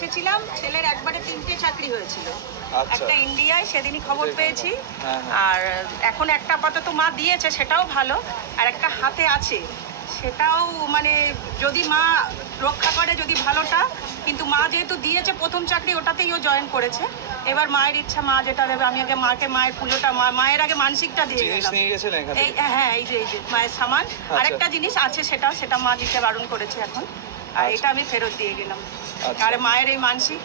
এসেছিলাম, ছেলের একবারে 3টে চাকরি হয়েছিল। আচ্ছা। একটা ইন্ডিয়ায়, সেদিনই খবর পেয়েছি। আর এখন একটা আপাতত মা দিয়েছে, সেটাও ভালো। আর একটা হাতে আছে, সেটাও মানে যদি মা রক্ষা করে, যদি ভালোটা। কিন্তু মা যেহেতু দিয়েছে প্রথম চাকরি, ওটাতেই ও জয়েন করেছে। এবার মায়ের ইচ্ছা, মা যেটা দেবে। আমি আগে মাকে মায়ের পুজোটা, মায়ের আগে মানসিকটা দিয়ে গেলাম। হ্যাঁ, এই যে মায়ের সামান। আরেকটা জিনিস আছে, সেটা মা দিতে বারণ করেছে এখন। আর এটা আমি ফেরত দিয়ে গেলাম। আর মায়ের এই মানসিক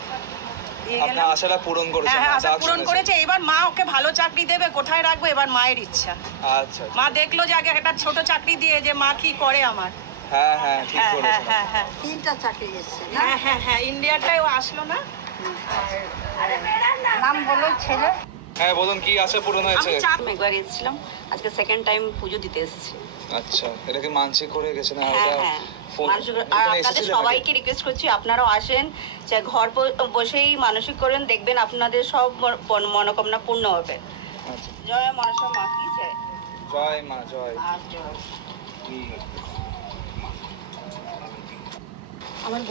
দিয়ে গেলাম। আশাটা পূরণ করেছে। হ্যাঁ, আশা পূরণ করেছে। এবার মা ওকে ভালো চাকরি দেবে, কোথায় রাখবো এবার মায়ের ইচ্ছা। আচ্ছা। মা দেখলো যে আগে একটা ছোট চাকরি দিয়ে যে মা কি করে আমার। হ্যাঁ হ্যাঁ, ঠিক বলেছেন। হ্যাঁ হ্যাঁ, 3টা চাকরি এসেছে। হ্যাঁ, ইন্ডিয়াটায় ও আসলো না। নাম বলো ছেলে। হ্যাঁ বলুন, কি আশা পূরণ হয়েছে? আমি একবার এসেছিলাম, আজকে সেকেন্ড টাইম পুজো দিতে এসেছি। আচ্ছা, এটা কি মানসিক করে গেছে না? হ্যাঁ, আপনাদের সবাইকে রিকোয়েস্ট করছি আপনারাও আসেন, যে ঘর বসেই মানসিক করেন, দেখবেন আপনাদের সব মনোকামনা পূর্ণ হবে। জয় মনসা মা কি জয়। জয় মা, জয়। আমার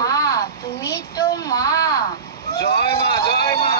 মা, তুমি তো মা। জয় মা, জয় মা।